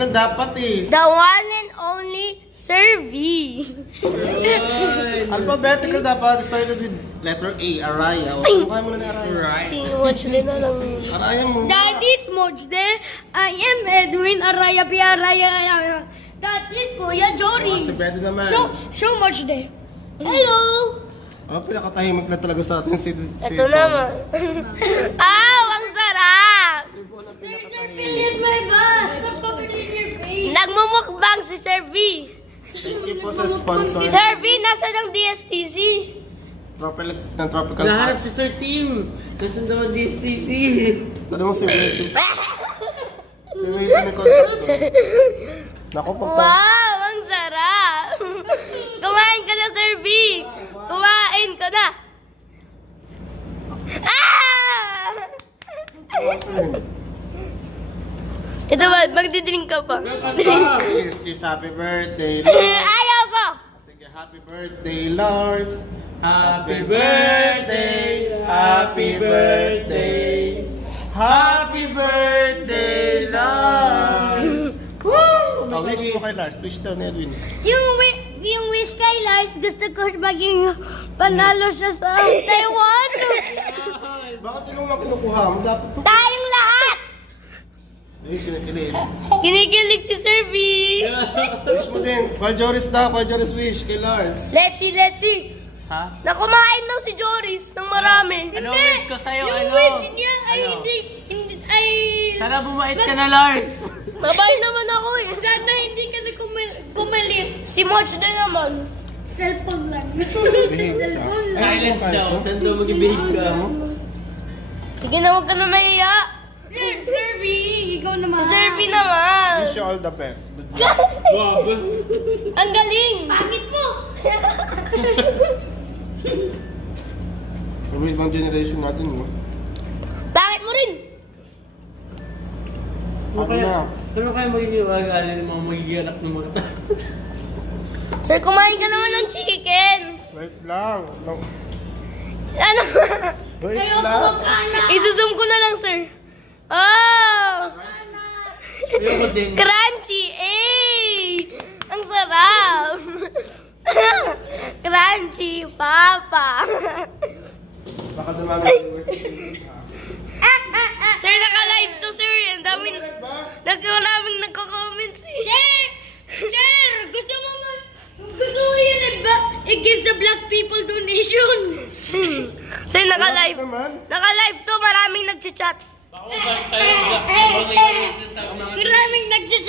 Alphabetical dapat eh. The one and only Sir V. Alphabetical dapat. Started with letter A, Araya. O, kaya mo na ni Araya. Si Moch din na lang. Araya mo. That is Moch din. I am Edwin Araya P. Araya. That is Kuya Jory. Si Betty naman. Show Moch din. Hello. Pinakatahimik lang talaga sa atin si Ito naman. Ang sarap! Nagmumukbang si Sir V. Thank you po sa sponsor. Sir V, nasa ng DSTC? Tropical Naharap si Sir Tim. Nasaan daw ang DSTC? Ano mo si Wilson? Si Wilson may contact ko. Naku, Wow, ang sarap! Kumain ka na, Sir V! Kumain ka na! Ito ba, magdidrink ka pa? Cheers, happy birthday. Ayaw ko! Sige, happy birthday, Lars. Happy birthday! Happy birthday. Happy birthday, Lars. Woo! Wish mo kay Lars. Wish daw ni Edwin. Yung wish kay Lars, gusto ko maging panalo siya sa Taiwan. Bakit yung mga kinukuha mo? Dapat po. Tayong lahat! Kinikilig. Kinikilig si Sir V. Wish mo din. Kuya Joris daw. Kuya Joris wish kay Lars. Let's see. Ha? Nakumain daw si Joris ng marami. Ano wish ko sa'yo? Yung Ano? wish niya ay Ano? hindi, ay... Sana bumait ka na, Lars. Mabait naman ako eh. Sana hindi ka na kumalit. Si Moch din naman. Cellphone lang. Cellphone lang. Silence daw. Saan daw mag-ibig ka? Sige na, huwag ka na mahiya. Sir V, ikaw naman. Sir V naman. Wish you all the best. Good luck. Wow. Ang galing. Pangit mo. Pero ibang generation natin, no? Pangit mo rin. Ano kaya magiging alala ng mga magiging anak ng mga tao? Sir, kumain ka naman ng chicken. Wait lang. Ano? Wait lang. Isusum ko na lang, sir. Oh! Ayoko din. Crunchy! Ang sarap! Crunchy, Papa! Baka dumami yung Sir, naka-live to, sir. Ang daming nagko-comments. Sir! Gusto mo yun i-give sa black people donation. Sir, naka-live. Naka-live to. Maraming nag-chat. Baka ubas tayo. Maraming nag-chat.